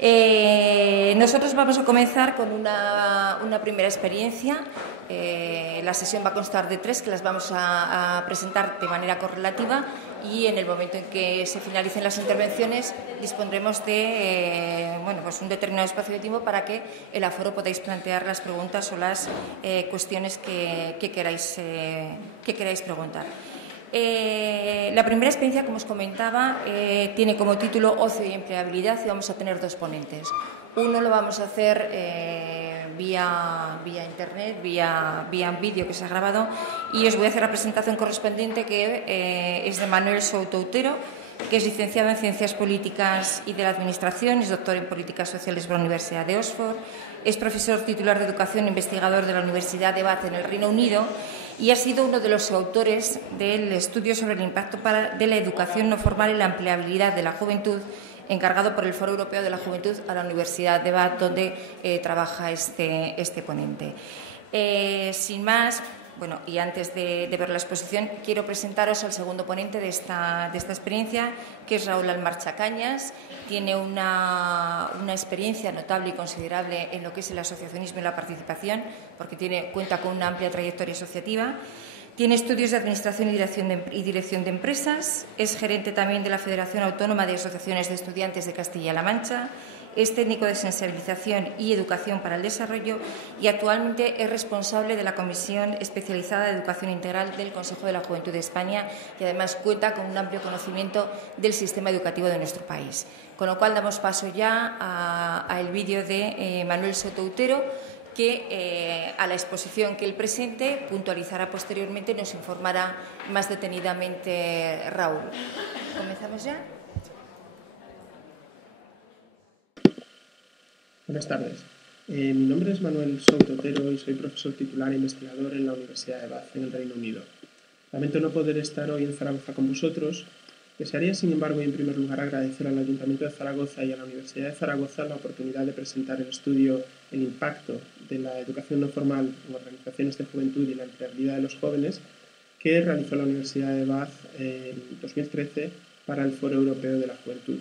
Nosotros vamos a comenzar con una primera experiencia. La sesión va a constar de 3 que las vamos a presentar de manera correlativa, y en el momento en que se finalicen las intervenciones dispondremos de pues un determinado espacio de tiempo para que el aforo podáis plantear las preguntas o las cuestiones que queráis preguntar. La primera experiencia, como os comentaba, tiene como título Ocio y empleabilidad, y vamos a tener 2 ponentes. Uno lo vamos a hacer vía internet, vía vídeo que se ha grabado, y os voy a hacer la presentación correspondiente, que es de Manuel Souto Outero, que es licenciado en Ciencias Políticas y de la Administración, es doctor en Políticas Sociales por la Universidad de Oxford, es profesor titular de Educación e investigador de la Universidad de Bath en el Reino Unido, y ha sido uno de los autores del estudio sobre el impacto de la educación no formal en la empleabilidad de la juventud, encargado por el Foro Europeo de la Juventud a la Universidad de Bath, donde trabaja este ponente. Sin más, y antes de ver la exposición, quiero presentaros al segundo ponente de esta experiencia, que es Raúl Almarcha Cañas. Tiene una experiencia notable y considerable en lo que es el asociacionismo y la participación, porque cuenta con una amplia trayectoria asociativa. Tiene estudios de Administración y Dirección de Empresas, es gerente también de la Federación Autónoma de Asociaciones de Estudiantes de Castilla-La Mancha, es técnico de sensibilización y educación para el desarrollo, y actualmente es responsable de la Comisión Especializada de Educación Integral del Consejo de la Juventud de España, y además cuenta con un amplio conocimiento del sistema educativo de nuestro país. Con lo cual damos paso ya al vídeo de Manuel Souto Outero, que a la exposición que él presente puntualizará posteriormente y nos informará más detenidamente Raúl. ¿Comenzamos ya? Buenas tardes. Mi nombre es Manuel Souto Outero y soy profesor titular e investigador en la Universidad de Bath, en el Reino Unido. Lamento no poder estar hoy en Zaragoza con vosotros. Desearía, sin embargo, y en primer lugar, agradecer al Ayuntamiento de Zaragoza y a la Universidad de Zaragoza la oportunidad de presentar el estudio El impacto de la educación no formal en organizaciones de juventud y la empleabilidad de los jóvenes, que realizó la Universidad de Bath en 2013 para el Foro Europeo de la Juventud.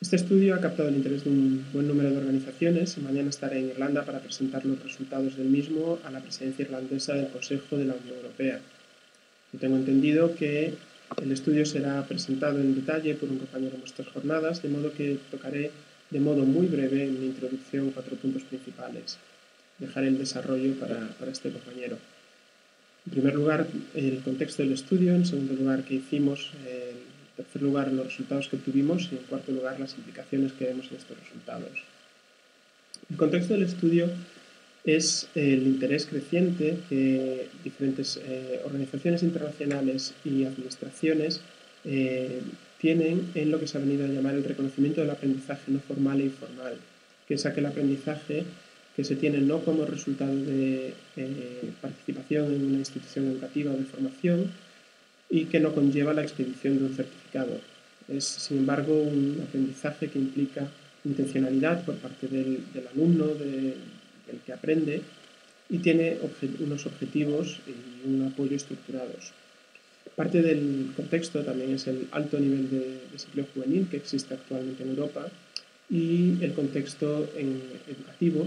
Este estudio ha captado el interés de un buen número de organizaciones, y mañana estaré en Irlanda para presentar los resultados del mismo a la presidencia irlandesa del Consejo de la Unión Europea. Yo tengo entendido que el estudio será presentado en detalle por un compañero en nuestras jornadas, de modo que tocaré de modo muy breve en mi introducción 4 puntos principales. Dejaré el desarrollo para este compañero. En primer lugar, el contexto del estudio. En segundo lugar, qué hicimos. En tercer lugar, los resultados que obtuvimos. Y en cuarto lugar, las implicaciones que vemos en estos resultados. El contexto del estudio es el interés creciente que diferentes organizaciones internacionales y administraciones tienen en lo que se ha venido a llamar el reconocimiento del aprendizaje no formal e informal, que es aquel aprendizaje que se tiene no como resultado de participación en una institución educativa o de formación y que no conlleva la expedición de un certificado. Es, sin embargo, un aprendizaje que implica intencionalidad por parte del alumno, el que aprende, y tiene unos objetivos y un apoyo estructurados. Parte del contexto también es el alto nivel de desempleo juvenil que existe actualmente en Europa y el contexto educativo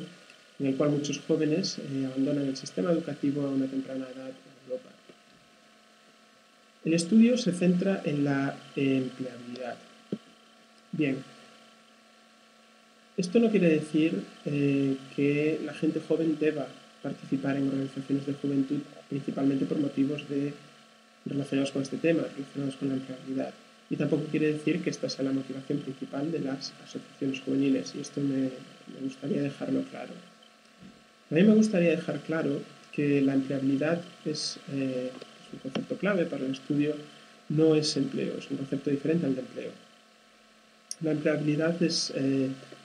en el cual muchos jóvenes abandonan el sistema educativo a una temprana edad en Europa. El estudio se centra en la empleabilidad. Bien, esto no quiere decir que la gente joven deba participar en organizaciones de juventud principalmente por motivos relacionados con este tema, relacionados con la empleabilidad. Y tampoco quiere decir que esta sea la motivación principal de las asociaciones juveniles, y esto me gustaría dejarlo claro. A mí me gustaría dejar claro que la empleabilidad es un concepto clave para el estudio, no es empleo, es un concepto diferente al de empleo. La empleabilidad es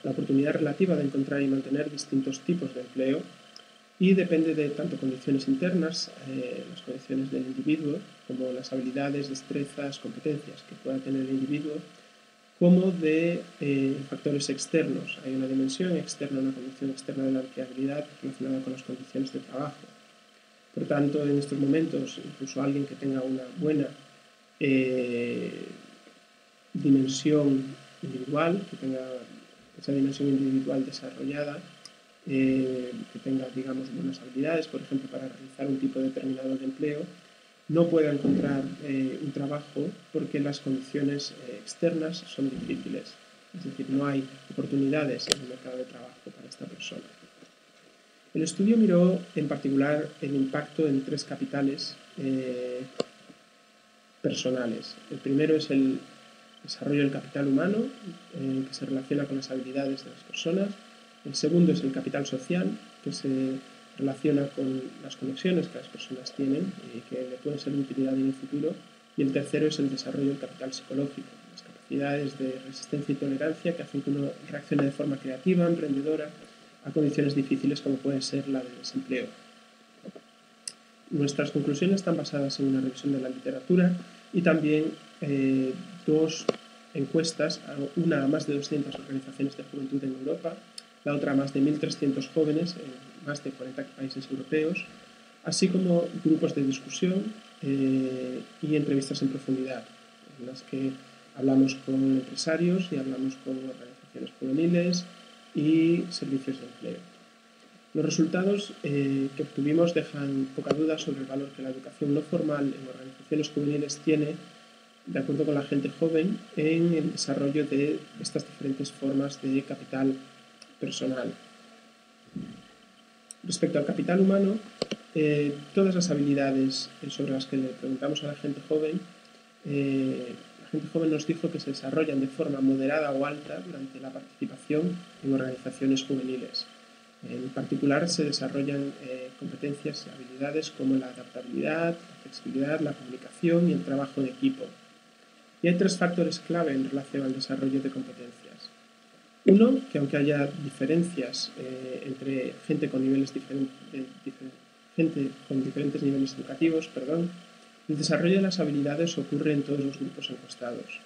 la oportunidad relativa de encontrar y mantener distintos tipos de empleo y depende de tanto condiciones internas, las condiciones del individuo, como las habilidades, destrezas, competencias que pueda tener el individuo, como de factores externos. Hay una dimensión externa, una condición externa de la empleabilidad relacionada con las condiciones de trabajo. Por tanto, en estos momentos, incluso alguien que tenga una buena dimensión individual, que tenga esa dimensión individual desarrollada, que tenga, digamos, buenas habilidades, por ejemplo, para realizar un tipo determinado de empleo, no pueda encontrar un trabajo porque las condiciones externas son difíciles. Es decir, no hay oportunidades en el mercado de trabajo para esta persona. El estudio miró en particular el impacto en 3 capitales personales. El primero es el desarrollo del capital humano, que se relaciona con las habilidades de las personas. El segundo es el capital social, que se relaciona con las conexiones que las personas tienen y que le pueden ser de utilidad en el futuro. Y el tercero es el desarrollo del capital psicológico, las capacidades de resistencia y tolerancia que hacen que uno reaccione de forma creativa, emprendedora, a condiciones difíciles como puede ser la del desempleo. Nuestras conclusiones están basadas en una revisión de la literatura y también 2 encuestas, una a más de 200 organizaciones de juventud en Europa, la otra a más de 1.300 jóvenes en más de 40 países europeos, así como grupos de discusión y entrevistas en profundidad, en las que hablamos con empresarios y hablamos con organizaciones juveniles y servicios de empleo. Los resultados que obtuvimos dejan poca duda sobre el valor que la educación no formal en organizaciones juveniles tiene, de acuerdo con la gente joven, en el desarrollo de estas diferentes formas de capital personal. Respecto al capital humano, todas las habilidades sobre las que le preguntamos a la gente joven nos dijo que se desarrollan de forma moderada o alta durante la participación en organizaciones juveniles. En particular, se desarrollan competencias y habilidades como la adaptabilidad, la flexibilidad, la comunicación y el trabajo en equipo. Y hay 3 factores clave en relación al desarrollo de competencias. Uno, que aunque haya diferencias entre gente con diferentes niveles educativos, el desarrollo de las habilidades ocurre en todos los grupos encuestados.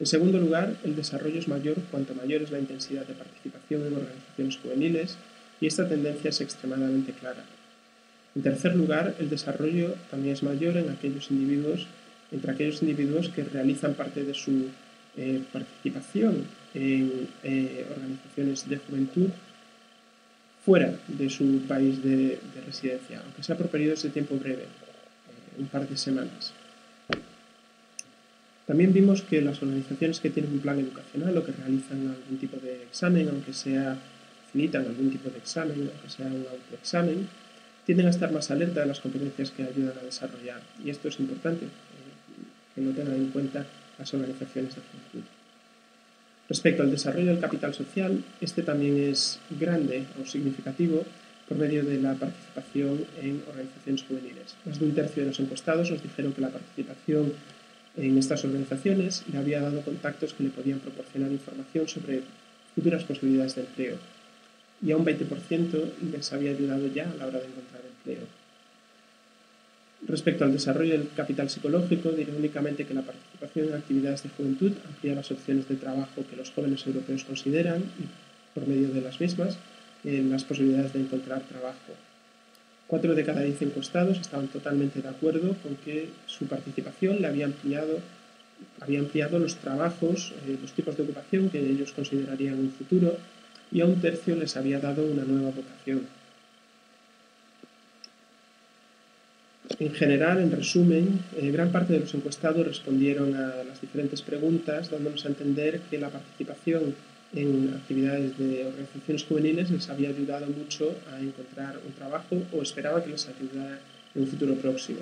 En segundo lugar, el desarrollo es mayor cuanto mayor es la intensidad de participación en organizaciones juveniles, y esta tendencia es extremadamente clara. En tercer lugar, el desarrollo también es mayor entre aquellos individuos que realizan parte de su participación en organizaciones de juventud fuera de su país de residencia, aunque sea por periodos de tiempo breve, un par de semanas. También vimos que las organizaciones que tienen un plan educacional o que realizan algún tipo de examen, facilitan algún tipo de examen, aunque sea un autoexamen, tienden a estar más alerta de las competencias que ayudan a desarrollar. Y esto es importante, que lo tengan en cuenta las organizaciones de juventud. Respecto al desarrollo del capital social, este también es grande o significativo por medio de la participación en organizaciones juveniles. Más de un tercio de los encuestados nos dijeron que la participación en estas organizaciones le había dado contactos que le podían proporcionar información sobre futuras posibilidades de empleo, y a un 20% les había ayudado ya a la hora de encontrar empleo. Respecto al desarrollo del capital psicológico, diré únicamente que la participación en actividades de juventud amplía las opciones de trabajo que los jóvenes europeos consideran y, por medio de las mismas, las posibilidades de encontrar trabajo. 4 de cada 10 encuestados estaban totalmente de acuerdo con que su participación le había ampliado los trabajos, los tipos de ocupación que ellos considerarían en un futuro, y a un tercio les había dado una nueva vocación. En general, en resumen, gran parte de los encuestados respondieron a las diferentes preguntas, dándonos a entender que la participación en actividades de organizaciones juveniles les había ayudado mucho a encontrar un trabajo o esperaba que les ayudara en un futuro próximo.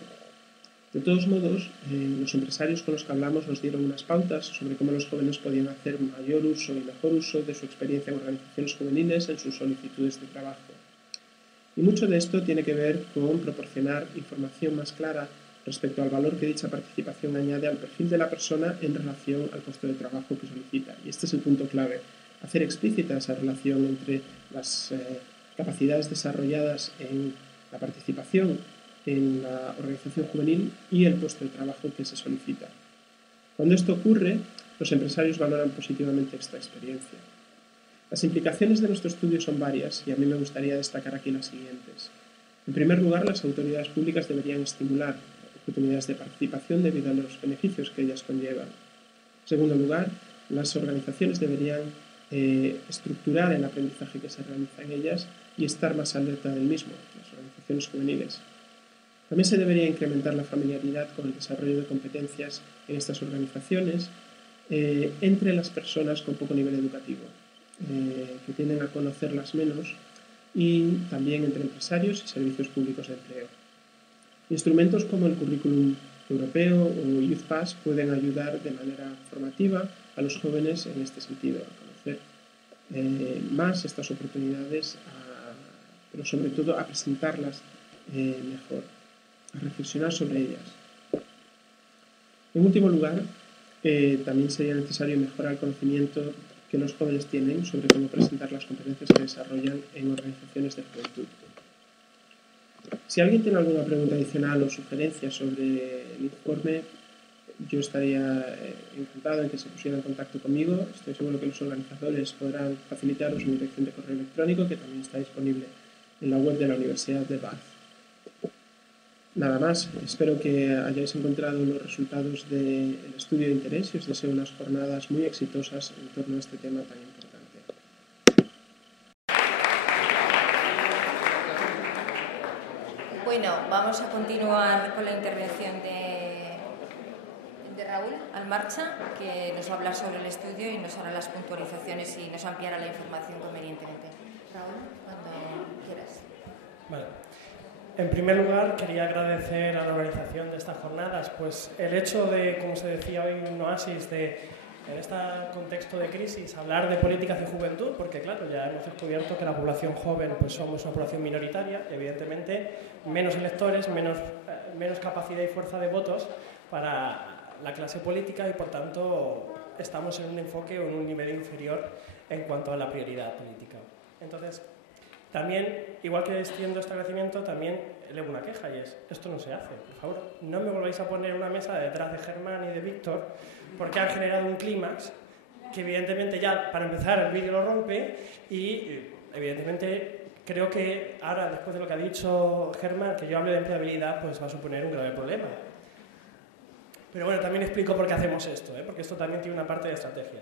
De todos modos, los empresarios con los que hablamos nos dieron unas pautas sobre cómo los jóvenes podían hacer mayor uso y mejor uso de su experiencia en organizaciones juveniles en sus solicitudes de trabajo. Y mucho de esto tiene que ver con proporcionar información más clara respecto al valor que dicha participación añade al perfil de la persona en relación al puesto de trabajo que solicita. Y este es el punto clave, hacer explícita esa relación entre las capacidades desarrolladas en la participación en la organización juvenil y el puesto de trabajo que se solicita. Cuando esto ocurre, los empresarios valoran positivamente esta experiencia. Las implicaciones de nuestro estudio son varias y a mí me gustaría destacar aquí las siguientes. En primer lugar, las autoridades públicas deberían estimular oportunidades de participación debido a los beneficios que ellas conllevan. En segundo lugar, Las organizaciones deberían estructurar el aprendizaje que se realiza en ellas y estar más alerta del mismo, las organizaciones juveniles. También se debería incrementar la familiaridad con el desarrollo de competencias en estas organizaciones entre las personas con poco nivel educativo, que tienden a conocerlas menos, y también entre empresarios y servicios públicos de empleo. Instrumentos como el currículum europeo o Youth Pass pueden ayudar de manera formativa a los jóvenes en este sentido, a conocer más estas oportunidades, pero sobre todo a presentarlas mejor, a reflexionar sobre ellas. En último lugar, también sería necesario mejorar el conocimiento que los jóvenes tienen sobre cómo presentar las competencias que desarrollan en organizaciones de juventud. Si alguien tiene alguna pregunta adicional o sugerencia sobre el informe, yo estaría encantado en que se pusiera en contacto conmigo. Estoy seguro que los organizadores podrán facilitaros mi dirección de correo electrónico, que también está disponible en la web de la Universidad de Bath. Nada más, espero que hayáis encontrado los resultados del estudio de interés y os deseo unas jornadas muy exitosas en torno a este tema tan importante. Bueno, vamos a continuar con la intervención de Raúl Almarcha, que nos va a hablar sobre el estudio y nos hará las puntualizaciones y nos ampliará la información convenientemente. Raúl, cuando quieras. Vale. En primer lugar, quería agradecer a la organización de estas jornadas, pues el hecho de, como se decía hoy, un oasis de, en este contexto de crisis, hablar de políticas de juventud, porque claro, ya hemos descubierto que la población joven pues somos una población minoritaria, evidentemente menos electores, menos capacidad y fuerza de votos para la clase política y por tanto estamos en un enfoque o en un nivel inferior en cuanto a la prioridad política. Entonces, también, igual que extiendo este agradecimiento, también elevo una queja y es, esto no se hace, por favor, no me volváis a poner una mesa detrás de Germán y de Víctor porque han generado un clímax que evidentemente ya, para empezar, el vídeo lo rompe y evidentemente creo que ahora, después de lo que ha dicho Germán, que yo hable de empleabilidad, pues va a suponer un grave problema. Pero bueno, también explico por qué hacemos esto, porque esto también tiene una parte de estrategia.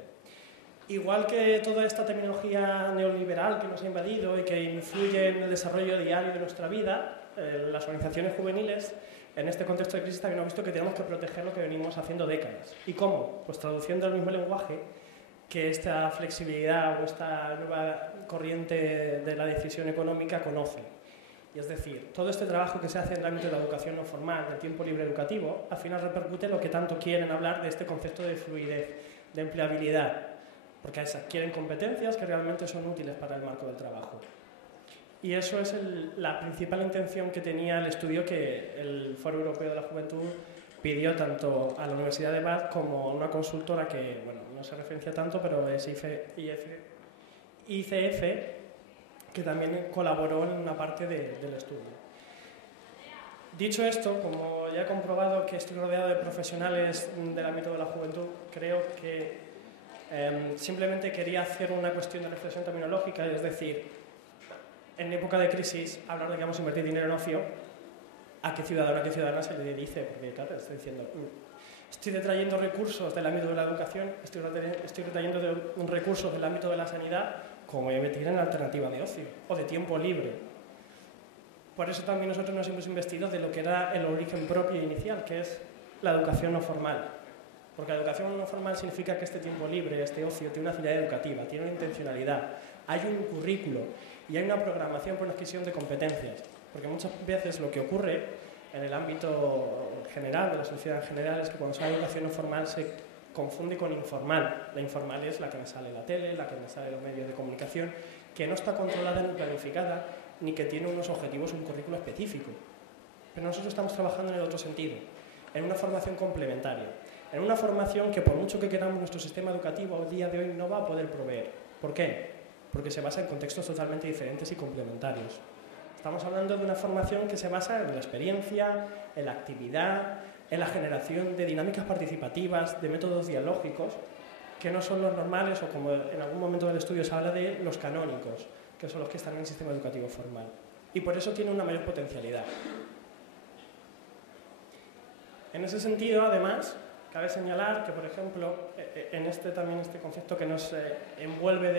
Igual que toda esta terminología neoliberal que nos ha invadido y que influye en el desarrollo diario de nuestra vida, las organizaciones juveniles, en este contexto de crisis también hemos visto que tenemos que proteger lo que venimos haciendo décadas. ¿Y cómo? Pues traduciendo al mismo lenguaje que esta flexibilidad o esta nueva corriente de la decisión económica conoce. Y es decir, todo este trabajo que se hace en el ámbito de la educación no formal, del tiempo libre educativo, al final repercute en lo que tanto quieren hablar de este concepto de fluidez, de empleabilidad, porque se adquieren competencias que realmente son útiles para el marco del trabajo. Y eso es la principal intención que tenía el estudio que el Foro Europeo de la Juventud pidió tanto a la Universidad de Bath como a una consultora que, bueno, no se referencia tanto, pero es ICF, que también colaboró en una parte del estudio. Dicho esto, como ya he comprobado que estoy rodeado de profesionales del ámbito de la juventud, creo que simplemente quería hacer una cuestión de reflexión terminológica, es decir, en época de crisis, hablar de que vamos a invertir dinero en ocio, ¿a qué ciudadano, a qué ciudadana se le dice? Porque claro, estoy diciendo, estoy detrayendo recursos del ámbito de la educación, estoy detrayendo recursos del ámbito de la sanidad, como voy a invertir en la alternativa de ocio o de tiempo libre. Por eso también nosotros nos hemos investido de lo que era el origen propio inicial, que es la educación no formal. Porque la educación no formal significa que este tiempo libre, este ocio, tiene una finalidad educativa, tiene una intencionalidad, hay un currículo y hay una programación por una adquisición de competencias. Porque muchas veces lo que ocurre en el ámbito general, de la sociedad en general, es que cuando se habla de educación no formal se confunde con informal. La informal es la que me sale en la tele, la que me sale en los medios de comunicación, que no está controlada ni planificada, ni que tiene unos objetivos, un currículo específico. Pero nosotros estamos trabajando en el otro sentido, en una formación complementaria, en una formación que por mucho que queramos nuestro sistema educativo a día de hoy no va a poder proveer. ¿Por qué? Porque se basa en contextos totalmente diferentes y complementarios. Estamos hablando de una formación que se basa en la experiencia, en la actividad, en la generación de dinámicas participativas, de métodos dialógicos, que no son los normales o como en algún momento del estudio se habla de los canónicos, que son los que están en el sistema educativo formal. Y por eso tiene una mayor potencialidad. En ese sentido, además, Cabe señalar que, por ejemplo, en este concepto que nos envuelve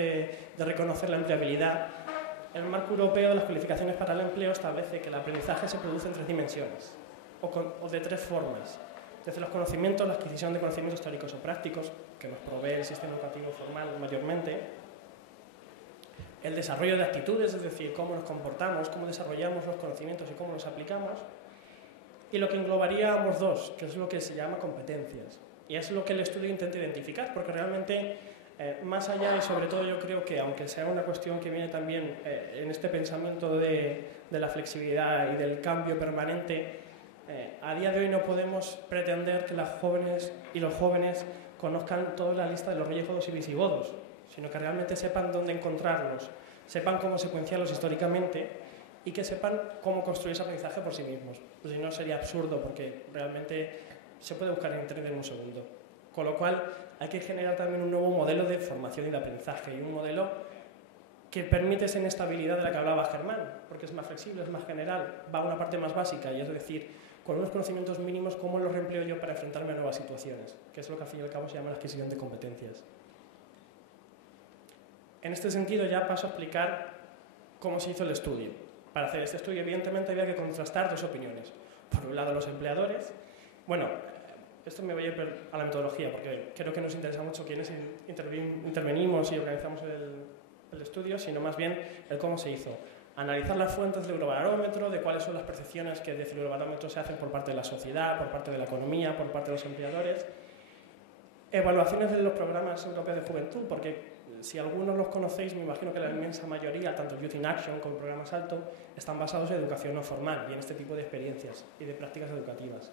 de reconocer la empleabilidad, el marco europeo de las cualificaciones para el empleo establece que el aprendizaje se produce en 3 dimensiones, o de 3 formas. Desde los conocimientos, la adquisición de conocimientos teóricos o prácticos, que nos provee el sistema educativo formal mayormente, el desarrollo de actitudes, es decir, cómo nos comportamos, cómo desarrollamos los conocimientos y cómo los aplicamos, y lo que englobaría ambos dos, que es lo que se llama competencias. Y es lo que el estudio intenta identificar, porque realmente, más allá, y sobre todo yo creo que, aunque sea una cuestión que viene también en este pensamiento de la flexibilidad y del cambio permanente, a día de hoy no podemos pretender que las jóvenes y los jóvenes conozcan toda la lista de los reyes godos y visigodos, sino que realmente sepan dónde encontrarlos, sepan cómo secuenciarlos históricamente, y que sepan cómo construir ese aprendizaje por sí mismos. Pues si no, sería absurdo, porque realmente se puede buscar en Internet en un segundo. Con lo cual, hay que generar también un nuevo modelo de formación y de aprendizaje, y un modelo que permite esa inestabilidad de la que hablaba Germán, porque es más flexible, es más general, va a una parte más básica, y es decir, con unos conocimientos mínimos, cómo los reempleo yo para enfrentarme a nuevas situaciones, que es lo que al fin y al cabo se llama la adquisición de competencias. En este sentido, ya paso a explicar cómo se hizo el estudio. Para hacer este estudio, evidentemente, había que contrastar 2 opiniones. Por un lado, los empleadores. Bueno, esto me voy a ir a la metodología, porque creo que nos interesa mucho quiénes intervenimos y organizamos el estudio, sino más bien el cómo se hizo. Analizar las fuentes del Eurobarómetro, de cuáles son las percepciones que desde el Eurobarómetro se hacen por parte de la sociedad, por parte de la economía, por parte de los empleadores. Evaluaciones de los programas europeos de juventud, porque si algunos los conocéis, me imagino que la inmensa mayoría, tanto Youth in Action como Programas Alto, están basados en educación no formal y en este tipo de experiencias y de prácticas educativas.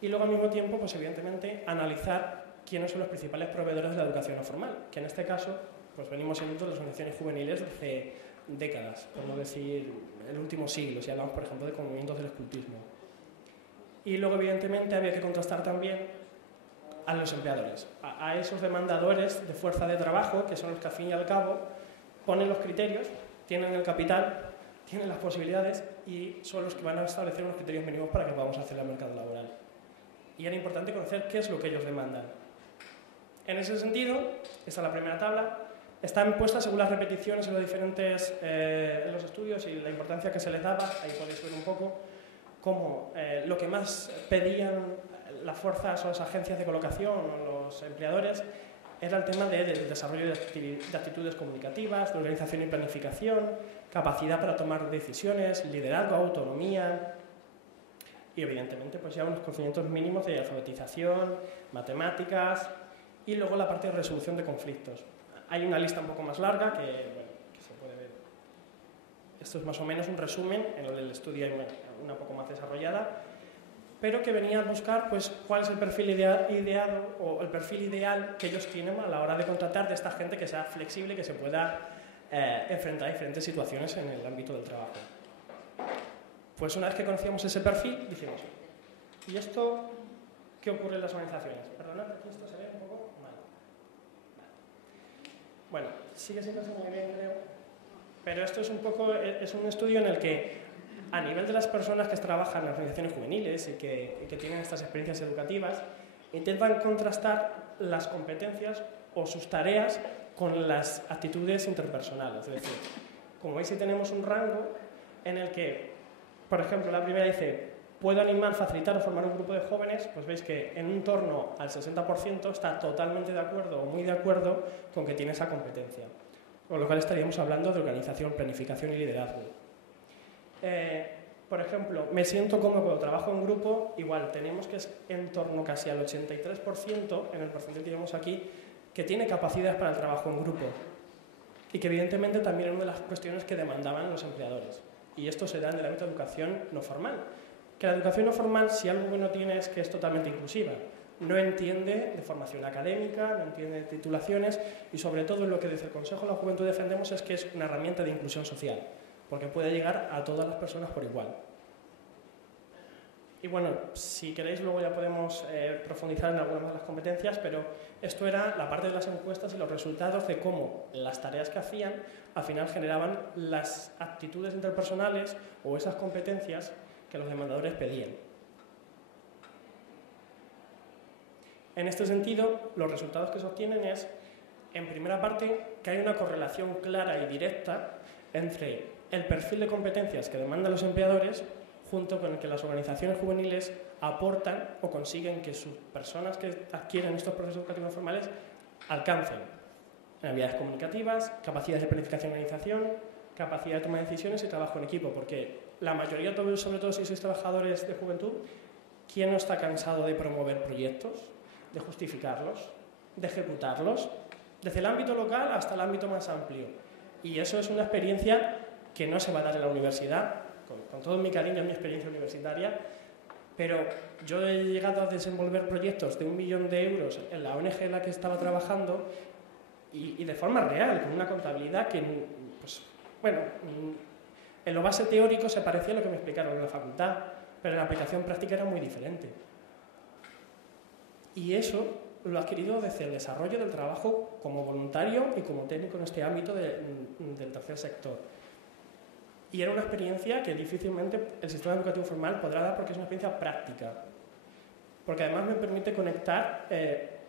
Y luego, al mismo tiempo, pues evidentemente, analizar quiénes son los principales proveedores de la educación no formal, que en este caso pues venimos siendo las organizaciones juveniles desde décadas, por no decir el último siglo, si hablamos, por ejemplo, de movimientos del escultismo. Y luego, evidentemente, había que contrastar también a los empleadores, a esos demandadores de fuerza de trabajo, que son los que al fin y al cabo ponen los criterios, tienen el capital, tienen las posibilidades y son los que van a establecer unos criterios mínimos para que podamos hacer el mercado laboral. Y era importante conocer qué es lo que ellos demandan. En ese sentido, esta es la primera tabla, están puestas según las repeticiones en los diferentes en los estudios y la importancia que se les daba, ahí podéis ver un poco cómo lo que más pedían las fuerzas o las agencias de colocación o los empleadores era el tema del desarrollo de actitudes comunicativas, de organización y planificación, capacidad para tomar decisiones, liderazgo, autonomía y, evidentemente, pues ya unos conocimientos mínimos de alfabetización, matemáticas y luego la parte de resolución de conflictos. Hay una lista un poco más larga que se puede ver. Esto es más o menos un resumen, en el estudio hay una poco más desarrollada, pero que venía a buscar pues, cuál es el perfil ideado o el perfil ideal que ellos tienen a la hora de contratar de esta gente que sea flexible y que se pueda enfrentar a diferentes situaciones en el ámbito del trabajo. Pues una vez que conocíamos ese perfil, dijimos, ¿y esto qué ocurre en las organizaciones? Perdonad, aquí esto se ve un poco mal. Bueno, sigue siendo muy bien, creo, pero esto es un estudio en el que a nivel de las personas que trabajan en organizaciones juveniles y que tienen estas experiencias educativas, intentan contrastar las competencias o sus tareas con las actitudes interpersonales. Es decir, como veis, si tenemos un rango en el que, por ejemplo, la primera dice, puedo animar, facilitar o formar un grupo de jóvenes, pues veis que en un torno al 60% está totalmente de acuerdo o muy de acuerdo con que tiene esa competencia. Con lo cual estaríamos hablando de organización, planificación y liderazgo. Por ejemplo, me siento cómodo cuando trabajo en grupo, igual tenemos que es en torno casi al 83% en el porcentaje que tenemos aquí, que tiene capacidades para el trabajo en grupo y que evidentemente también es una de las cuestiones que demandaban los empleadores. Y esto se da en el ámbito de educación no formal. Que la educación no formal, si algo que no tiene es que es totalmente inclusiva. No entiende de formación académica, no entiende de titulaciones y sobre todo lo que desde el Consejo de la Juventud defendemos es que es una herramienta de inclusión social, porque puede llegar a todas las personas por igual. Y bueno, si queréis luego ya podemos profundizar en algunas de las competencias, pero esto era la parte de las encuestas y los resultados de cómo las tareas que hacían al final generaban las actitudes interpersonales o esas competencias que los demandadores pedían. En este sentido, los resultados que se obtienen es, en primera parte, que hay una correlación clara y directa entre el perfil de competencias que demandan los empleadores junto con el que las organizaciones juveniles aportan o consiguen que sus personas que adquieren estos procesos educativos formales alcancen habilidades comunicativas, capacidades de planificación y organización, capacidad de toma de decisiones y trabajo en equipo, porque la mayoría, sobre todo si sois trabajadores de juventud, ¿quién no está cansado de promover proyectos, de justificarlos, de ejecutarlos, desde el ámbito local hasta el ámbito más amplio? Y eso es una experiencia que no se va a dar en la universidad, con todo mi cariño en mi experiencia universitaria, pero yo he llegado a desenvolver proyectos de 1 millón de euros en la ONG en la que estaba trabajando y de forma real, con una contabilidad que, pues, bueno, en lo base teórico se parecía a lo que me explicaron en la facultad, pero en la aplicación práctica era muy diferente. Y eso lo he adquirido desde el desarrollo del trabajo como voluntario y como técnico en este ámbito del tercer sector. Y era una experiencia que difícilmente el sistema educativo formal podrá dar porque es una experiencia práctica. Porque además me permite conectar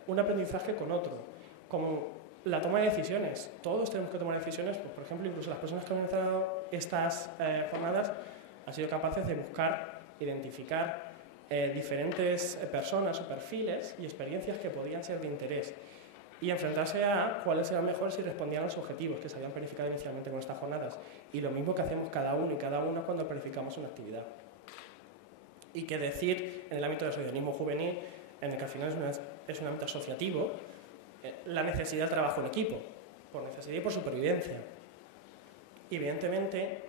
un aprendizaje con otro, como la toma de decisiones. Todos tenemos que tomar decisiones, pues, por ejemplo, incluso las personas que han organizado estas jornadas han sido capaces de buscar, identificar diferentes personas o perfiles y experiencias que podían ser de interés y enfrentarse a cuáles eran mejores si respondían a los objetivos que se habían planificado inicialmente con estas jornadas. Y lo mismo que hacemos cada uno y cada una cuando planificamos una actividad. Y que decir en el ámbito del asociacionismo juvenil, en el que al final es un ámbito asociativo, la necesidad del trabajo en equipo, por necesidad y por supervivencia. Y evidentemente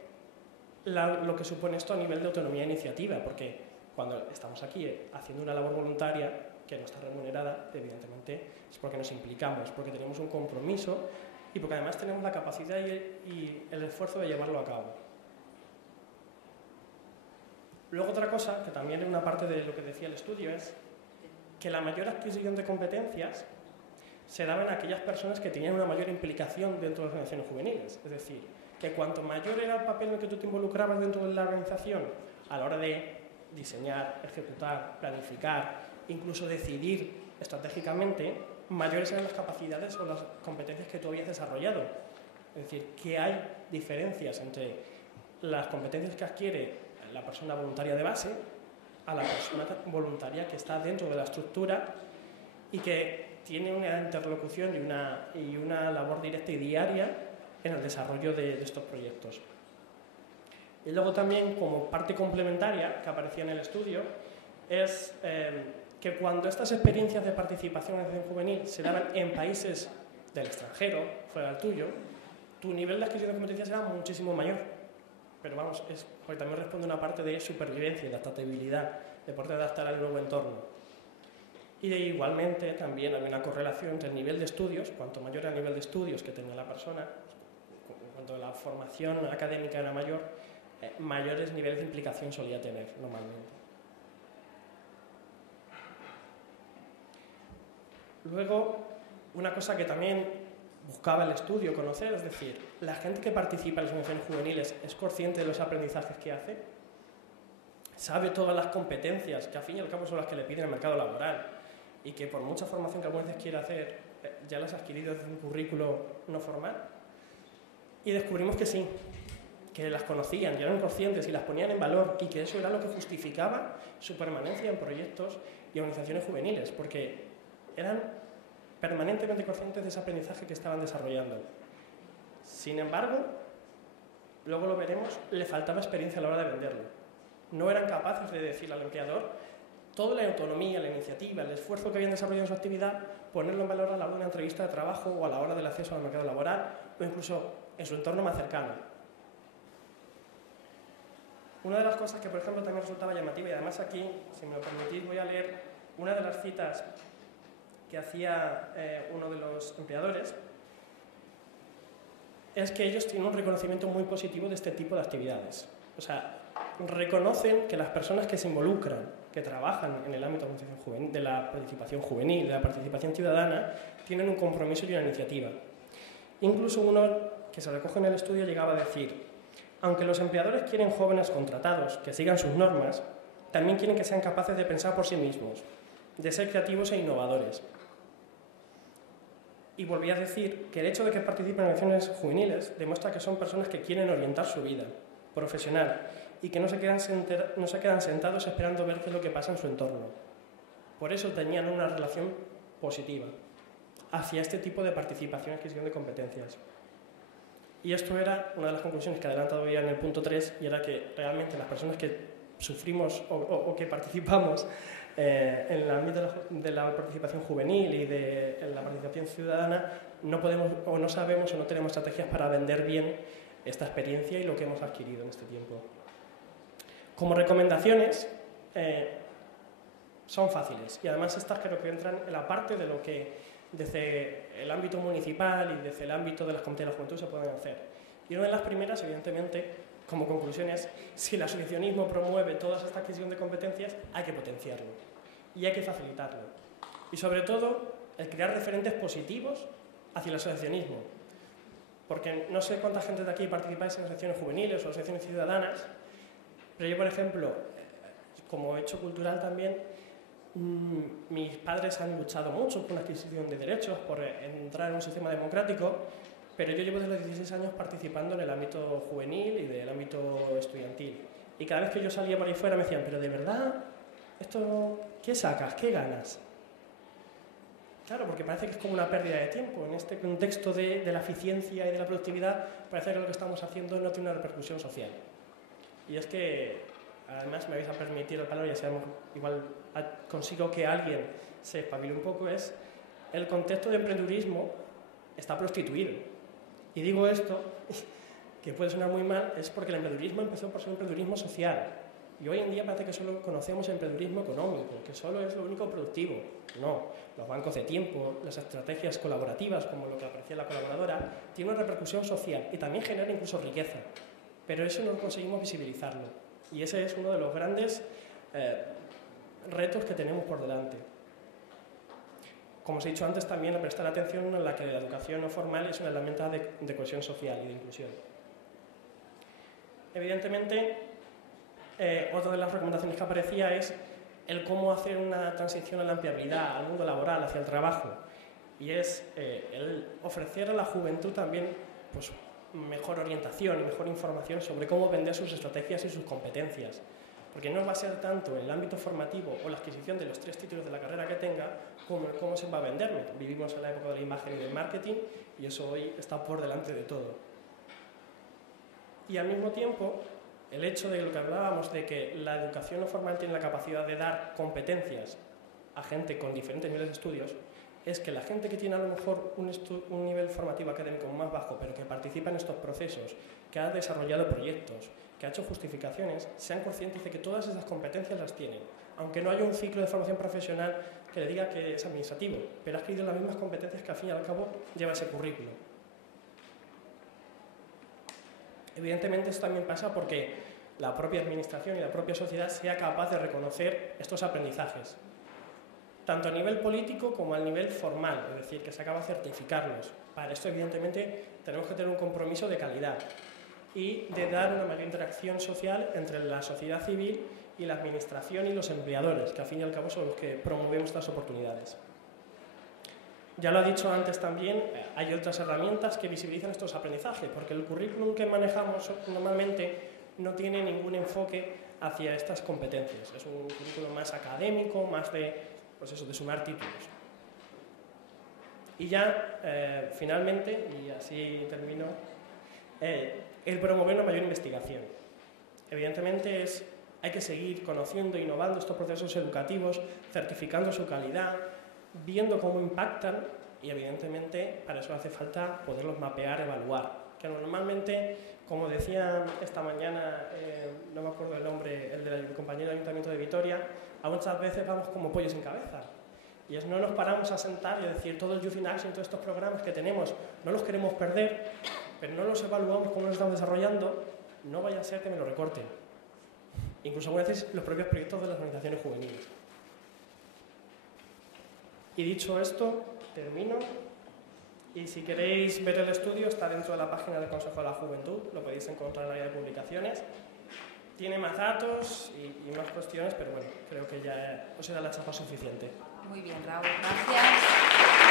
lo que supone esto a nivel de autonomía e iniciativa, porque cuando estamos aquí haciendo una labor voluntaria que no está remunerada, evidentemente es porque nos implicamos, porque tenemos un compromiso y porque además tenemos la capacidad y el esfuerzo de llevarlo a cabo. Luego otra cosa, que también es una parte de lo que decía el estudio, es que la mayor adquisición de competencias se daba en aquellas personas que tenían una mayor implicación dentro de las organizaciones juveniles. Es decir, que cuanto mayor era el papel en el que tú te involucrabas dentro de la organización a la hora de diseñar, ejecutar, planificar, incluso decidir estratégicamente, mayores eran las capacidades o las competencias que tú habías desarrollado. Es decir, que hay diferencias entre las competencias que adquiere la persona voluntaria de base a la persona voluntaria que está dentro de la estructura y que tiene una interlocución y una labor directa y diaria en el desarrollo de estos proyectos. Y luego también, como parte complementaria que aparecía en el estudio, es que cuando estas experiencias de participación en organización juvenil se daban en países del extranjero, fuera del tuyo, tu nivel de adquisición de competencias era muchísimo mayor. Pero vamos, porque también responde a una parte de supervivencia, de adaptabilidad, de poder adaptar al nuevo entorno. Y igualmente también hay una correlación entre el nivel de estudios, cuanto mayor era el nivel de estudios que tenía la persona, cuanto la formación académica era mayor, mayores niveles de implicación solía tener normalmente. Luego, una cosa que también buscaba el estudio conocer, es decir, ¿la gente que participa en las organizaciones juveniles es consciente de los aprendizajes que hace? ¿Sabe todas las competencias que al fin y al cabo son las que le piden el mercado laboral? Y que por mucha formación que algunas veces quiera hacer, ya las ha adquirido desde un currículo no formal. Y descubrimos que sí, que las conocían, y eran conscientes y las ponían en valor y que eso era lo que justificaba su permanencia en proyectos y organizaciones juveniles, porque eran permanentemente conscientes de ese aprendizaje que estaban desarrollando. Sin embargo, luego lo veremos, le faltaba experiencia a la hora de venderlo. No eran capaces de decirle al empleador toda la autonomía, la iniciativa, el esfuerzo que habían desarrollado en su actividad, ponerlo en valor a la hora de una entrevista de trabajo o a la hora del acceso al mercado laboral o incluso en su entorno más cercano. Una de las cosas que, por ejemplo, también resultaba llamativa, y además aquí, si me lo permitís, voy a leer una de las citas que hacía uno de los empleadores, es que ellos tienen un reconocimiento muy positivo de este tipo de actividades. O sea, reconocen que las personas que se involucran, que trabajan en el ámbito de la participación juvenil, de la participación ciudadana, tienen un compromiso y una iniciativa. Incluso uno que se recoge en el estudio llegaba a decir: aunque los empleadores quieren jóvenes contratados que sigan sus normas, también quieren que sean capaces de pensar por sí mismos, de ser creativos e innovadores. Y volví a decir que el hecho de que participen en acciones juveniles demuestra que son personas que quieren orientar su vida profesional y que no se quedan sentados esperando ver qué es lo que pasa en su entorno. Por eso tenían una relación positiva hacia este tipo de participación y adquisición de competencias. Y esto era una de las conclusiones que he adelantado ya en el punto 3, y era que realmente las personas que sufrimos o que participamos en el ámbito de la participación juvenil y de la participación ciudadana no podemos o no sabemos o no tenemos estrategias para vender bien esta experiencia y lo que hemos adquirido en este tiempo. Como recomendaciones, son fáciles y además estas creo que entran en la parte de lo que desde el ámbito municipal y desde el ámbito de las comités de la juventud se pueden hacer. Y una de las primeras, evidentemente, como conclusión es, si el asociacionismo promueve toda esta adquisición de competencias, hay que potenciarlo y hay que facilitarlo. Y sobre todo, el crear referentes positivos hacia el asociacionismo. Porque no sé cuánta gente de aquí participáis en asociaciones juveniles o asociaciones ciudadanas, pero yo, por ejemplo, como hecho cultural también, mis padres han luchado mucho por la adquisición de derechos, por entrar en un sistema democrático, pero yo llevo desde los 16 años participando en el ámbito juvenil y del ámbito estudiantil. Y cada vez que yo salía por ahí fuera me decían, pero ¿de verdad? ¿Esto qué sacas? ¿Qué ganas? Claro, porque parece que es como una pérdida de tiempo. En este contexto de la eficiencia y de la productividad, parece que lo que estamos haciendo no tiene una repercusión social. Y es que, además, me vais a permitir el palabra, ya sabemos, igual consigo que alguien se espabile un poco, es el contexto de emprendedurismo está prostituido. Y digo esto, que puede sonar muy mal, es porque el emprendedurismo empezó por ser un emprendedurismo social. Y hoy en día parece que solo conocemos el emprendedurismo económico, que solo es lo único productivo. No, los bancos de tiempo, las estrategias colaborativas, como lo que aparecía en la colaboradora, tienen una repercusión social y también generan incluso riqueza. Pero eso no conseguimos visibilizarlo. Y ese es uno de los grandes retos que tenemos por delante. Como os he dicho antes, también prestar atención en la que la educación no formal es una herramienta de cohesión social y de inclusión. Evidentemente, otra de las recomendaciones que aparecía es el cómo hacer una transición a la empleabilidad, al mundo laboral, hacia el trabajo. Y es el ofrecer a la juventud también pues, mejor orientación y mejor información sobre cómo vender sus estrategias y sus competencias. Porque no va a ser tanto el ámbito formativo o la adquisición de los 3 títulos de la carrera que tenga como el cómo se va a vender. Vivimos en la época de la imagen y del marketing y eso hoy está por delante de todo. Y al mismo tiempo, el hecho de lo que hablábamos de que la educación no formal tiene la capacidad de dar competencias a gente con diferentes niveles de estudios, es que la gente que tiene a lo mejor un nivel formativo académico más bajo, pero que participa en estos procesos, que ha desarrollado proyectos, que ha hecho justificaciones, sean conscientes de que todas esas competencias las tienen, aunque no haya un ciclo de formación profesional que le diga que es administrativo, pero ha adquirido las mismas competencias que al fin y al cabo lleva ese currículo. Evidentemente esto también pasa porque la propia administración y la propia sociedad sea capaz de reconocer estos aprendizajes, tanto a nivel político como a nivel formal, es decir, que se acaba de certificarlos. Para esto, evidentemente, tenemos que tener un compromiso de calidad y de dar una mayor interacción social entre la sociedad civil y la administración y los empleadores, que al fin y al cabo son los que promovemos estas oportunidades. Ya lo he dicho antes también, hay otras herramientas que visibilizan estos aprendizajes, porque el currículum que manejamos normalmente no tiene ningún enfoque hacia estas competencias. Es un currículum más académico, más de, pues eso, de sumar títulos. Y ya, finalmente, y así termino, el promover una mayor investigación. Evidentemente hay que seguir conociendo e innovando estos procesos educativos, certificando su calidad, viendo cómo impactan y evidentemente para eso hace falta poderlos mapear, evaluar. Que normalmente, como decía esta mañana, no me acuerdo el nombre, el del compañero del Ayuntamiento de Vitoria, a muchas veces vamos como pollos sin cabeza. Y es no nos paramos a sentar y a decir todo el Youth in Action, todos estos programas que tenemos, no los queremos perder, pero no los evaluamos cómo los estamos desarrollando, no vaya a ser que me lo recorten. Incluso algunas veces los propios proyectos de las organizaciones juveniles. Y dicho esto, termino. Y si queréis ver el estudio, está dentro de la página del Consejo de la Juventud, lo podéis encontrar en la guía de publicaciones. Tiene más datos y más cuestiones, pero bueno, creo que ya os será la chapa suficiente. Muy bien, Raúl. Gracias.